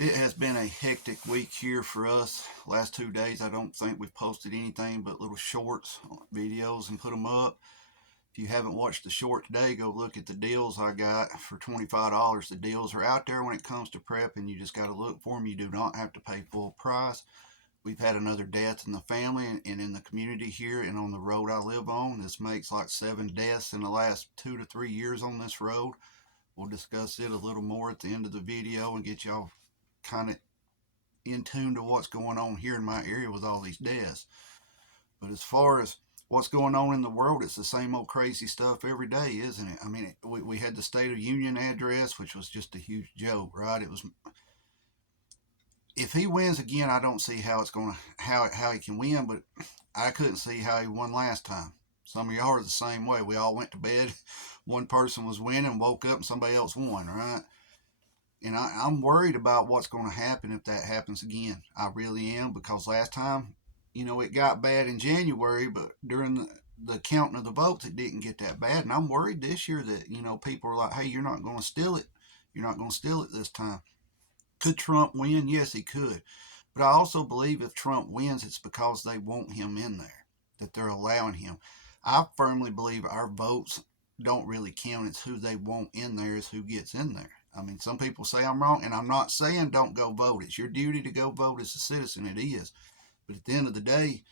It has been a hectic week here for us. Last 2 days, I don't think we've posted anything but little shorts, videos, and put them up. If you haven't watched the short today, go look at the deals I got for $25. The deals are out there when it comes to prep, and you just got to look for them. You do not have to pay full price. We've had another death in the family and in the community here and on the road I live on. This makes like 7 deaths in the last 2 to 3 years on this road. We'll discuss it a little more at the end of the video and get y'all kind of in tune to what's going on here in my area with all these deaths. But as far as what's going on in the world, it's the same old crazy stuff every day, isn't it? I mean, we had the State of Union address, which was just a huge joke, right? It was. If he wins again, I don't see how it's going to how he can win, but I couldn't see how he won last time. Some of y'all are the same way. We all went to bed. One person was winning, woke up, and somebody else won, right? And I'm worried about what's going to happen if that happens again. I really am, because last time, it got bad in January, but during the counting of the votes, it didn't get that bad. And I'm worried this year that, people are like, hey, you're not going to steal it. You're not going to steal it this time. Could Trump win? Yes, he could. But I also believe if Trump wins, it's because they want him in there, that they're allowing him. I firmly believe our votes don't really count. It's who they want in there is who gets in there. I mean, some people say I'm wrong, and I'm not saying don't go vote. It's your duty to go vote as a citizen. It is. But at the end of the day,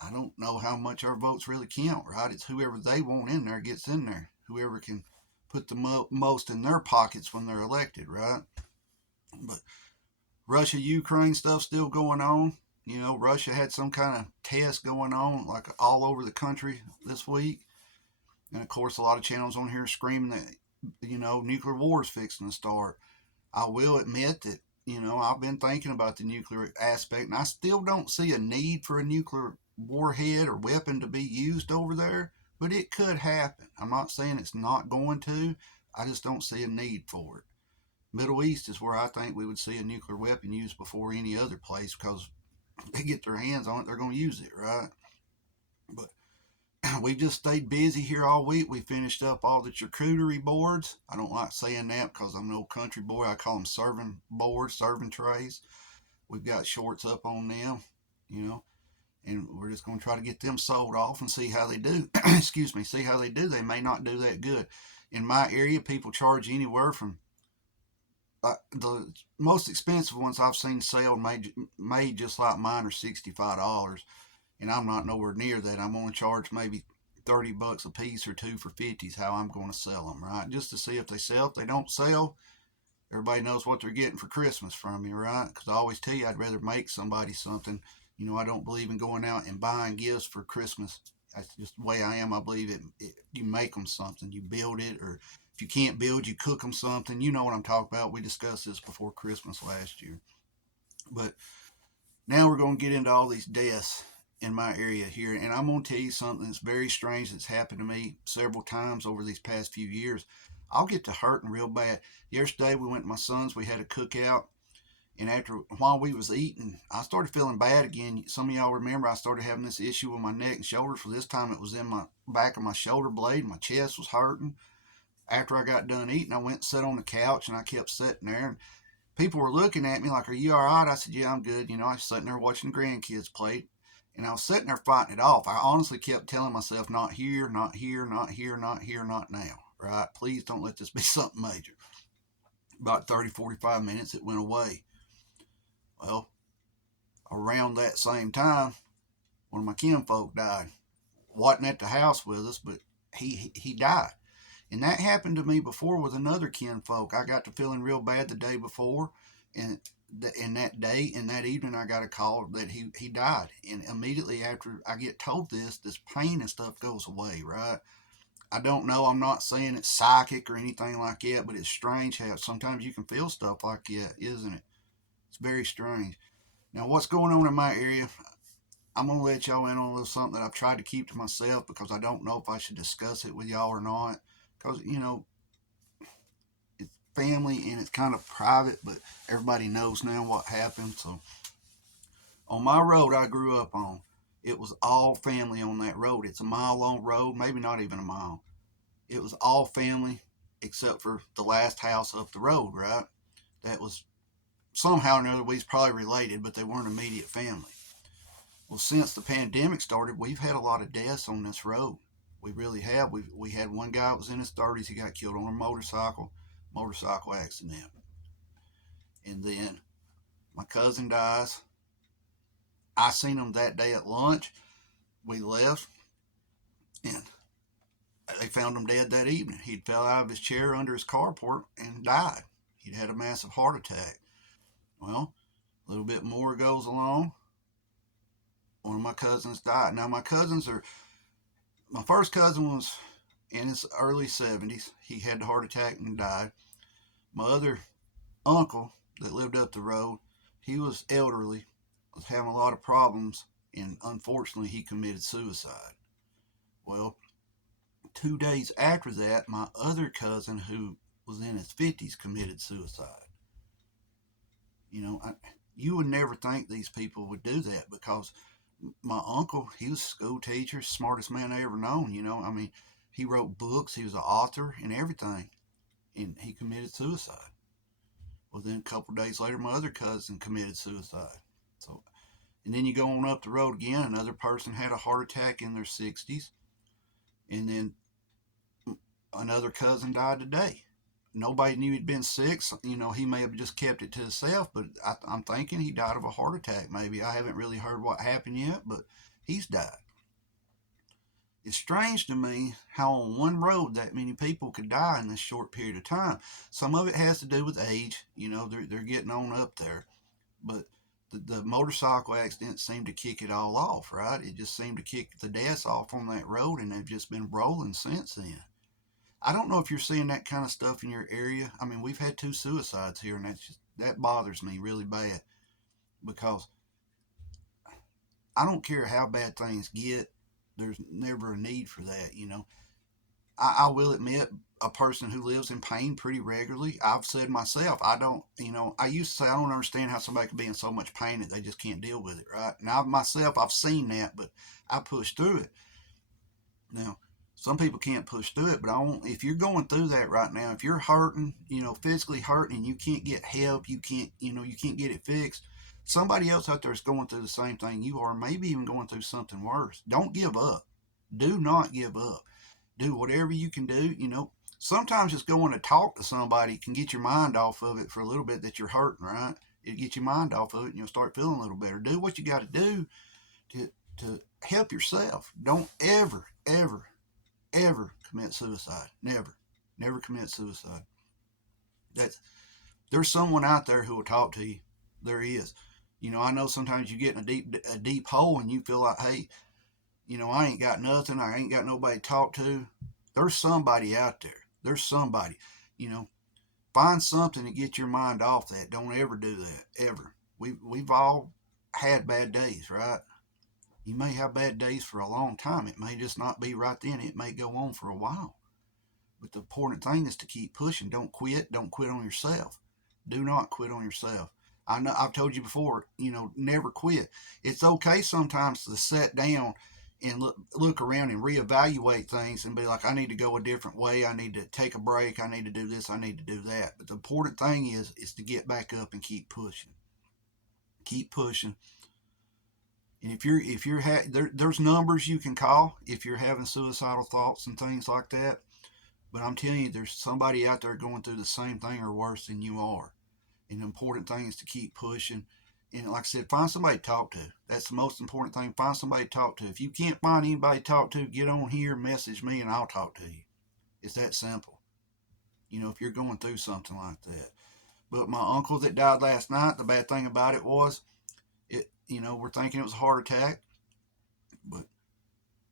I don't know how much our votes really count, right? It's whoever they want in there gets in there. Whoever can put the most in their pockets when they're elected, right? But Russia Ukraine stuff still going on. Russia had some kind of test going on, like all over the country this week. And of course, a lot of channels on here screaming that, nuclear war is fixing to start. I will admit that, I've been thinking about the nuclear aspect, and I still don't see a need for a nuclear warhead or weapon to be used over there, but it could happen. I'm not saying it's not going to. I just don't see a need for it. Middle East is where I think we would see a nuclear weapon used before any other place, because if they get their hands on it, they're going to use it, right? But we just stayed busy here all week. We finished up all the charcuterie boards. I don't like saying that because I'm an old country boy. I call them serving boards, serving trays. We've got shorts up on them, you know, and we're just going to try to get them sold off and see how they do. Excuse me, see how they do. They may not do that good. In my area, people charge anywhere from the most expensive ones I've seen sale made just like mine are $65, and I'm not nowhere near that. I'm going to charge maybe $30 a piece or two for 50s. How I'm going to sell them, right? Just to see if they sell. If they don't sell, everybody knows what they're getting for Christmas from me, right? Because I always tell you I'd rather make somebody something. I don't believe in going out and buying gifts for Christmas. That's just the way I am. I believe you make them something, you build it, or if you can't build, you cook them something. You know what I'm talking about. We discussed this before Christmas last year. But now we're going to get into all these deaths in my area here, and I'm going to tell you something that's very strange that's happened to me several times over these past few years. I'll get to hurting real bad. Yesterday we went to my son's. We had a cookout, and while we was eating, I started feeling bad again. Some of y'all remember I started having this issue with my neck and shoulders. For this time, it was in my back of my shoulder blade. My chest was hurting. After I got done eating, I went and sat on the couch, and I kept sitting there. And people were looking at me like, "Are you all right?" I said, "Yeah, I'm good." I was sitting there watching the grandkids play, and I was sitting there fighting it off. I honestly kept telling myself, "Not here, not here, not here, not here, not now." Right? Please don't let this be something major. About 30, 45 minutes, it went away. Well, around that same time, one of my kinfolk died. Wasn't at the house with us, but he died. And that happened to me before with another kinfolk. I got to feeling real bad the day before, and in that day, in that evening, I got a call that he died. And immediately after I get told this pain and stuff goes away, right? I don't know. I'm not saying it's psychic or anything like that, but it's strange how sometimes you can feel stuff like that, isn't it? It's very strange. Now, what's going on in my area? I'm going to let y'all in on a little something that I've tried to keep to myself because I don't know if I should discuss it with y'all or not. Because, it's family and it's kind of private, but everybody knows now what happened. So, on my road I grew up on, it was all family on that road. It's a mile long road, maybe not even a mile. It was all family except for the last house up the road, right? That was somehow or another we was probably related, but they weren't immediate family. Well, since the pandemic started, we've had a lot of deaths on this road. We really have. We had one guy that was in his 30s. He got killed on a motorcycle accident. And then my cousin dies. I seen him that day at lunch. We left, and they found him dead that evening. He'd fell out of his chair under his carport and died. He'd had a massive heart attack. Well, a little bit more goes along. One of my cousins died. Now, my first cousin was in his early 70s. He had a heart attack and died. My other uncle that lived up the road, he was elderly, was having a lot of problems, and unfortunately, he committed suicide. Well, 2 days after that, my other cousin, who was in his 50s, committed suicide. You would never think these people would do that, because my uncle, he was a school teacher, smartest man I ever known. He wrote books, he was an author and everything, and he committed suicide. Well, then a couple of days later, my other cousin committed suicide. So, and then you go on up the road again, another person had a heart attack in their 60s, and then another cousin died today. Nobody knew he'd been sick. He may have just kept it to himself, but I'm thinking he died of a heart attack. Maybe I haven't really heard what happened yet, but he's died. It's strange to me how on one road that many people could die in this short period of time. Some of it has to do with age. They're getting on up there, but the motorcycle accident seemed to kick it all off, right? It just seemed to kick the deaths off on that road, and they've just been rolling since then. I don't know if you're seeing that kind of stuff in your area. I mean, we've had 2 suicides here, and that bothers me really bad, because I don't care how bad things get. There's never a need for that. I will admit, a person who lives in pain pretty regularly, I've said myself, I used to say I don't understand how somebody could be in so much pain that they just can't deal with it, right? Now, myself, I've seen that, but I push through it. Now, some people can't push through it, but if you're going through that right now, if you're hurting, physically hurting, and you can't get help, you can't get it fixed, somebody else out there is going through the same thing you are, maybe even going through something worse. Don't give up. Do not give up. Do whatever you can do. Sometimes just going to talk to somebody can get your mind off of it for a little bit that you're hurting, right? It'll get your mind off of it, and you'll start feeling a little better. Do what you got to do to help yourself. Don't ever, ever, ever commit suicide. Never commit suicide. There's someone out there who will talk to you. There is. I know sometimes you get in a deep hole and you feel like, hey, I ain't got nothing. I ain't got nobody to talk to. There's somebody out there. There's somebody. Find something to get your mind off that. Don't ever do that, ever. We've all had bad days, right? You may have bad days for a long time. It may just not be right then. It may go on for a while. But the important thing is to keep pushing. Don't quit. Don't quit on yourself. Do not quit on yourself. I know I've told you before, never quit. It's okay sometimes to sit down and look around and reevaluate things and be like, I need to go a different way. I need to take a break. I need to do this. I need to do that. But the important thing is to get back up and keep pushing. Keep pushing. And there's numbers you can call if you're having suicidal thoughts and things like that. But I'm telling you, there's somebody out there going through the same thing or worse than you are. And the important thing is to keep pushing. And like I said, find somebody to talk to. That's the most important thing. Find somebody to talk to. If you can't find anybody to talk to, get on here, message me, and I'll talk to you. It's that simple. If you're going through something like that. But my uncle that died last night, the bad thing about it was, we're thinking it was a heart attack, but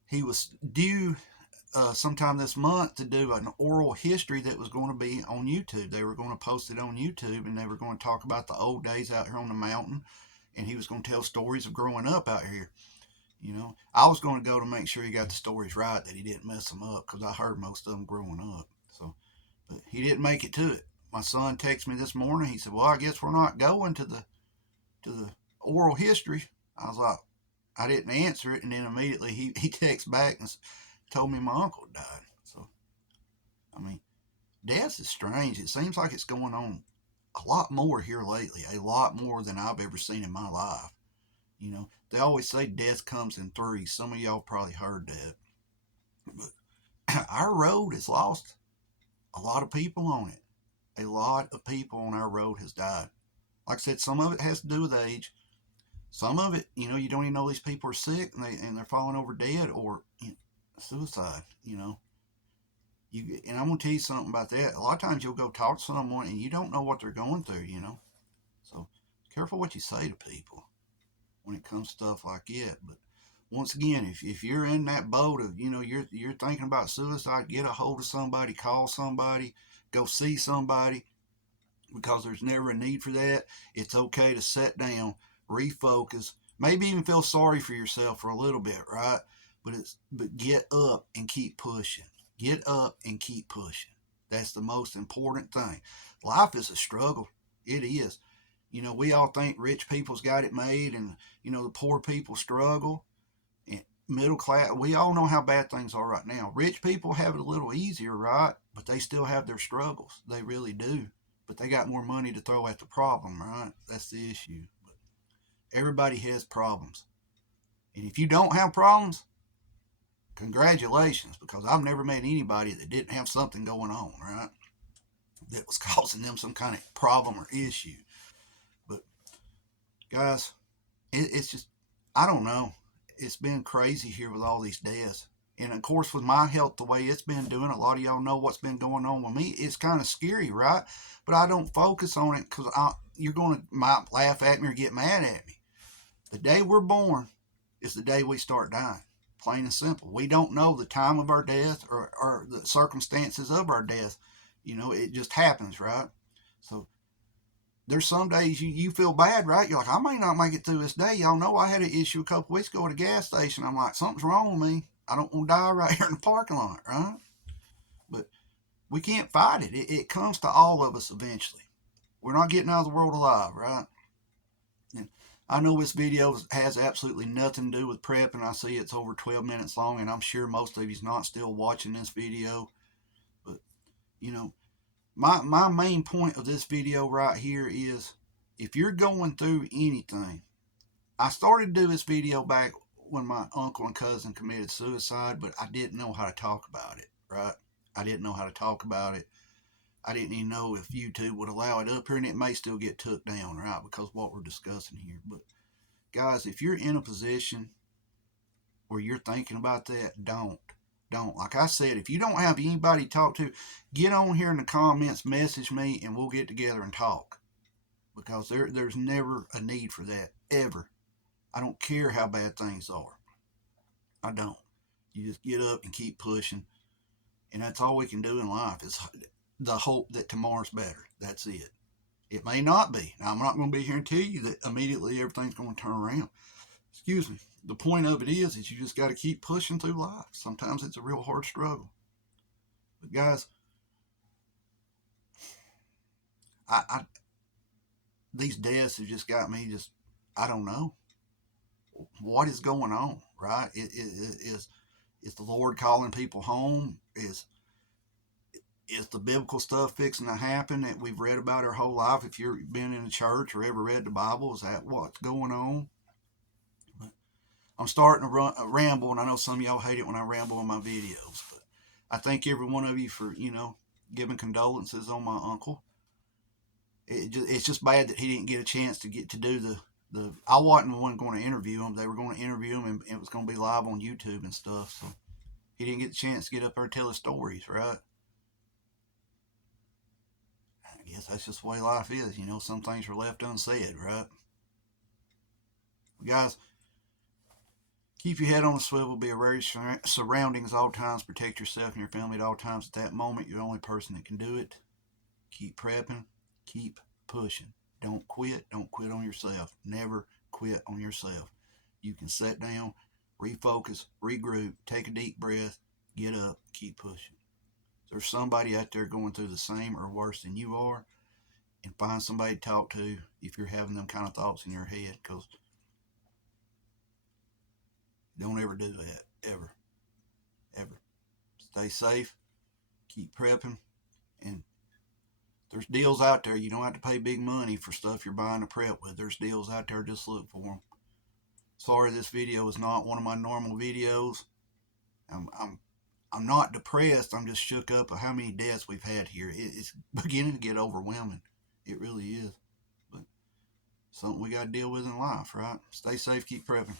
he was due sometime this month to do an oral history that was going to be on YouTube. They were going to post it on YouTube, and they were going to talk about the old days out here on the mountain, and he was going to tell stories of growing up out here. I was going to go to make sure he got the stories right, that he didn't mess them up, because I heard most of them growing up. So, but he didn't make it to it. My son texted me this morning. He said, "Well, I guess we're not going to the oral history." I was like, I didn't answer it, and then immediately he texted back and told me my uncle died. So, death is strange. It seems like it's going on a lot more here lately, a lot more than I've ever seen in my life. You know, they always say death comes in threes. Some of y'all probably heard that. But our road has lost a lot of people on it. A lot of people on our road has died. Like I said, some of it has to do with age. Some of it, you don't even know these people are sick and they're falling over dead or suicide. And I'm gonna tell you something about that. A lot of times you'll go talk to someone and you don't know what they're going through. So careful what you say to people when it comes to stuff like that. But once again, if you're in that boat of you're thinking about suicide, get a hold of somebody, call somebody, go see somebody, because there's never a need for that. It's okay to sit down, refocus, maybe even feel sorry for yourself for a little bit, right? But get up and keep pushing. Get up and keep pushing. That's the most important thing. Life is a struggle. It is. We all think rich people's got it made, and the poor people struggle. And middle class, we all know how bad things are right now. Rich people have it a little easier, right? But they still have their struggles. They really do. But they got more money to throw at the problem, right? That's the issue. But everybody has problems. And if you don't have problems, congratulations, because I've never met anybody that didn't have something going on, right? That was causing them some kind of problem or issue. But guys, it's just, I don't know. It's been crazy here with all these deaths. And of course, with my health the way it's been doing, a lot of y'all know what's been going on with me. It's kind of scary, right? But I don't focus on it because you're going to might laugh at me or get mad at me. The day we're born is the day we start dying. Plain and simple. We don't know the time of our death or the circumstances of our death. It just happens, right? So there's some days you feel bad, right? You're like, I may not make it through this day. Y'all know I had an issue a couple weeks ago at a gas station. I'm like, something's wrong with me. I don't want to die right here in the parking lot, right? But we can't fight it. It comes to all of us eventually. We're not getting out of the world alive, right? And I know this video has absolutely nothing to do with prep, and I see it's over 12 minutes long, and I'm sure most of you's not still watching this video. But, my main point of this video right here is if you're going through anything, I started to do this video back when my uncle and cousin committed suicide, but I didn't know how to talk about it, right? I didn't know how to talk about it. I didn't even know if YouTube would allow it up here, and it may still get took down, right? Because of what we're discussing here. But guys, if you're in a position where you're thinking about that, don't. Like I said, if you don't have anybody to talk to, get on here in the comments, message me, and we'll get together and talk. Because there's never a need for that, ever. I don't care how bad things are. I don't. You just get up and keep pushing. And that's all we can do in life is the hope that tomorrow's better. That's it. It may not be. Now, I'm not going to be here and tell you that immediately everything's going to turn around. Excuse me. The point of it is you just got to keep pushing through life. Sometimes it's a real hard struggle. But guys, I these deaths have just got me just, I don't know. What is going on, right? Is the Lord calling people home? Is the biblical stuff fixing to happen that we've read about our whole life? If you've been in a church or ever read the Bible, is that what's going on? But I'm starting to ramble, and I know some of y'all hate it when I ramble in my videos, but I thank every one of you for, giving condolences on my uncle. It's just bad that he didn't get a chance to get to do the I wasn't the one going to interview him. They were going to interview him, and it was going to be live on YouTube and stuff. So he didn't get the chance to get up there and tell his stories, right? I guess that's just the way life is. Some things are left unsaid, right? But guys, keep your head on a swivel. Be aware of your surroundings at all times. Protect yourself and your family at all times. At that moment, you're the only person that can do it. Keep prepping. Keep pushing. Don't quit. Don't quit on yourself. Never quit on yourself. You can sit down, refocus, regroup, take a deep breath, get up, keep pushing. There's somebody out there going through the same or worse than you are, and find somebody to talk to if you're having them kind of thoughts in your head, because don't ever do that. Ever. Ever. Stay safe, keep prepping, and There's deals out there. You don't have to pay big money for stuff you're buying to prep with. There's deals out there. Just look for them. Sorry, this video is not one of my normal videos. I'm not depressed. I'm just shook up at how many deaths we've had here. It's beginning to get overwhelming. It really is. But something we got to deal with in life, right? Stay safe. Keep prepping.